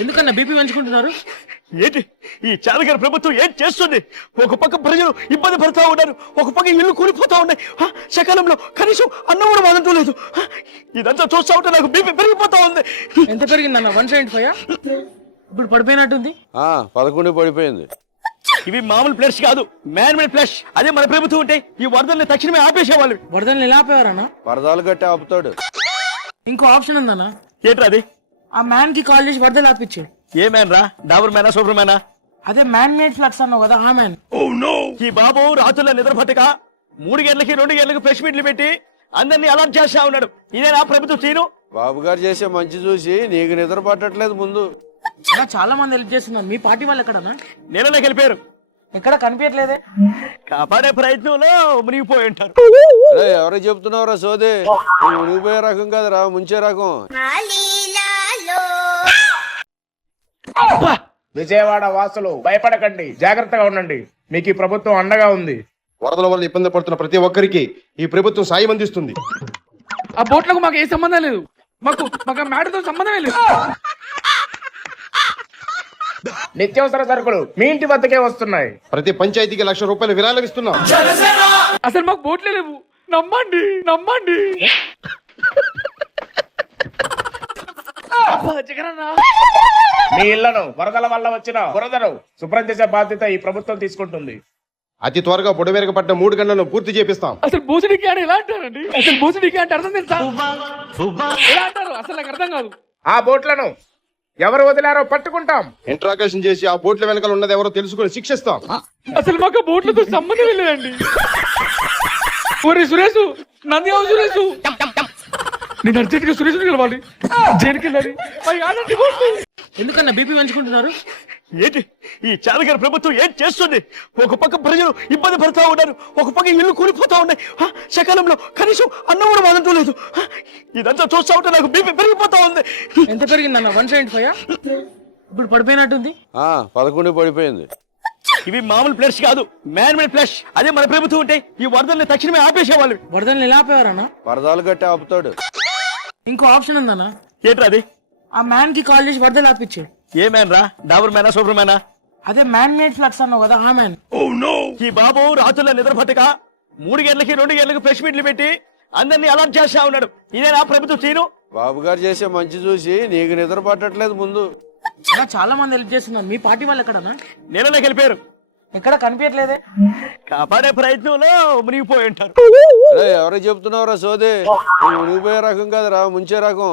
ఎందుకన్నా బీపీ పెంచుకుంటున్నారు? ఏంటి ఈ చాలగారి ప్రభుత్వం ఏం చేస్తుంది? ఒక పక్క ప్రజలు ఇబ్బంది పడుతూ ఉన్నారు, ఒక పక్క ఇల్లు కూలిపోతా ఉన్నాయి. సకాలంలో కనీసం అన్నం కూడా వదలటం లేదు. ఇదంతా చూస్తా ఉంటే నాకు బీపీ పెరిగిపోతా ఉంది. ఎంత పెరిగిందన్న? 175? ఇప్పుడు పడిపోయినట్టుంది. 11 పడిపోయింది. ఇవి మామూలు ఫ్లష్ కాదు, మ్యాన్ మేడ్ ఫ్లష్. అదే మన ప్రభుత్వం ఉంటే ఈ వరదల్ని తక్షణమే ఆపేసేవాళ్ళు. వరదల్ని ఎలా ఆపేవారన్నా? పరదాలు కట్టి ఆపుతాడు. ఇంకో ఆప్షన్ ఉందన్నా. ఏంట్రా అది? ఆ మ్యాన్ కి కాల్ చేసి వరదలు ఆపిచ్చాడు. ఏ మ్యాన్ రా? డాబర్ మ్యానా, సూపర్ మ్యానా? అదే మ్యాన్ మేడ్ ఫ్లడ్స్ అన్నావు కదా, ఆ మ్యాన్. ఈ బాబు రాత్రుల్లో నిద్ర పట్టక 3 గంటలకి 2 గంటలకు ప్రెస్ మీట్లు పెట్టి అందరినీ అలర్ట్ చేస్తా ఉన్నాడు. ఇదే నా ప్రభుత్వం తీరు. బాబు గారు చేసే మంచి చూసి నీకు నిద్ర పట్టట్లేదు ముందు. ఇలా చాలా మంది హెల్ప్ చేస్తున్నారు. మీ పార్టీ వాళ్ళు ఎక్కడన్నా? నీళ్ళకి వెళ్ళిపోయారు. ఎక్కడ కనిపించట్లేదే. కాపాడే ప్రయత్నంలో మునిగిపోయి ఉంటారు. ఎవరికి చెప్తున్నావురా సోదే? మునిగిపోయే రకం కాదురా, ముంచే రకం. విజయవాడ వాసులు భయపడకండి, జాగ్రత్తగా ఉండండి. మీకు ఈ ప్రభుత్వం అండగా ఉంది. వరదల వల్ల ఇబ్బంది పడుతున్న ప్రతి ఒక్కరికి ఈ ప్రభుత్వం సాయం అందిస్తుంది. ఆ బోట్లకు మాకు ఏ సంబంధం లేదు. మాకు మ్యాటర్తో సంబంధమే లేదు. నిత్యావసర సరుకులు మీ ఇంటి వద్దకే వస్తున్నాయి. ప్రతి పంచాయతీకి ₹1,00,000 విరాళం ఇస్తున్నాం. అసలు మాకు బోట్లే లేవు. నమ్మండి. జగనన్న, మీ ఇళ్లను వరదల వల్ల వచ్చిన బురదను శుభ్రం చేసే బాధ్యత ఈ ప్రభుత్వం తీసుకుంటుంది. అతి త్వరగా బుడమేరకపట్టిన 3 గంటలను పూర్తి చేపిస్తాం. అసలు బోసుడికి అని ఎలా అంటారండి? అసలు బోసుడికి అంటే అర్థం తెలుసా? ఎలా అంటారు? అసలు నాకు అర్థం కాదు. ఆ బోట్లను ఎవరు వదిలారో పట్టుకుంటాం. ఇంట్రాగేషన్ చేసి ఆ బోట్ల వెనకాల ఉన్నది ఎవరో తెలుసుకుని శిక్షిస్తాం. అసలు మాకు ఆ బోట్లతో సంబంధం లేదండి. ఒరే సురేష్, నంద్యాల సురేష్, నేను అర్జెంట్ గా సురేష్ కలవాలి. జైలుకి వెళ్ళాలి. ఎందుకన్నా బీపీ పెంచుకుంటున్నారు? ఏంటి ఈ చాలగారి ప్రభుత్వం ఏం చేస్తుంది? ఒక పక్క ప్రజలు ఇబ్బంది పడుతూ ఉన్నారు, ఒక పక్క ఇల్లు కూలిపోతా ఉన్నాయి. సకాలంలో కనీసం అన్నం కూడా వదలటం లేదు. ఇదంతా చూస్తా ఉంటే నాకు బీపీ పెరిగిపోతా ఉంది. ఎంత పెరిగిందన్న? 175? ఇప్పుడు పడిపోయినట్టుంది. 11 పడిపోయింది. ఇవి మామూలు ఫ్లష్ కాదు, మ్యాన్ మేడ్ ఫ్లష్. అదే మన ప్రభుత్వం ఉంటే ఈ వరదల్ని తక్షణమే ఆపేసేవాళ్ళు. వరదల్ని ఎలా ఆపేవారన్నా? పరదాలు కట్టి ఆపుతాడు. ఇంకో ఆప్షన్ ఉందన్నా. ఏంట్రా అది? ఆ మ్యాన్ కి కాల్ చేసి వరదలు ఆపిచ్చాడు. ఏ మ్యాన్ రా? డాబర్ మ్యానా, సూపర్ మ్యానా? అదే మ్యాన్ మేడ్ ఫ్లడ్స్ అన్నావు కదా, ఆ మ్యాన్. ఈ బాబు రాత్రుల్లో నిద్ర పట్టక 3 గంటలకి 2 గంటలకు ప్రెస్ మీట్లు పెట్టి అందరినీ అలర్ట్ చేస్తా ఉన్నాడు. ఇదే నా ప్రభుత్వం తీరు. బాబు గారు చేసే మంచి చూసి నీకు నిద్ర పట్టట్లేదు ముందు. ఇలా చాలా మంది హెల్ప్ చేస్తున్నారు. మీ పార్టీ వాళ్ళు ఎక్కడన్నా? నీళ్ళకి వెళ్ళిపోయారు. ఎక్కడ కనిపించట్లేదే. కాపాడే ప్రయత్నంలో మునిగిపోయి ఉంటారు. ఎవరికి చెప్తున్నావురా సోదే? మునిగిపోయే రకం కాదురా, ముంచే రకం.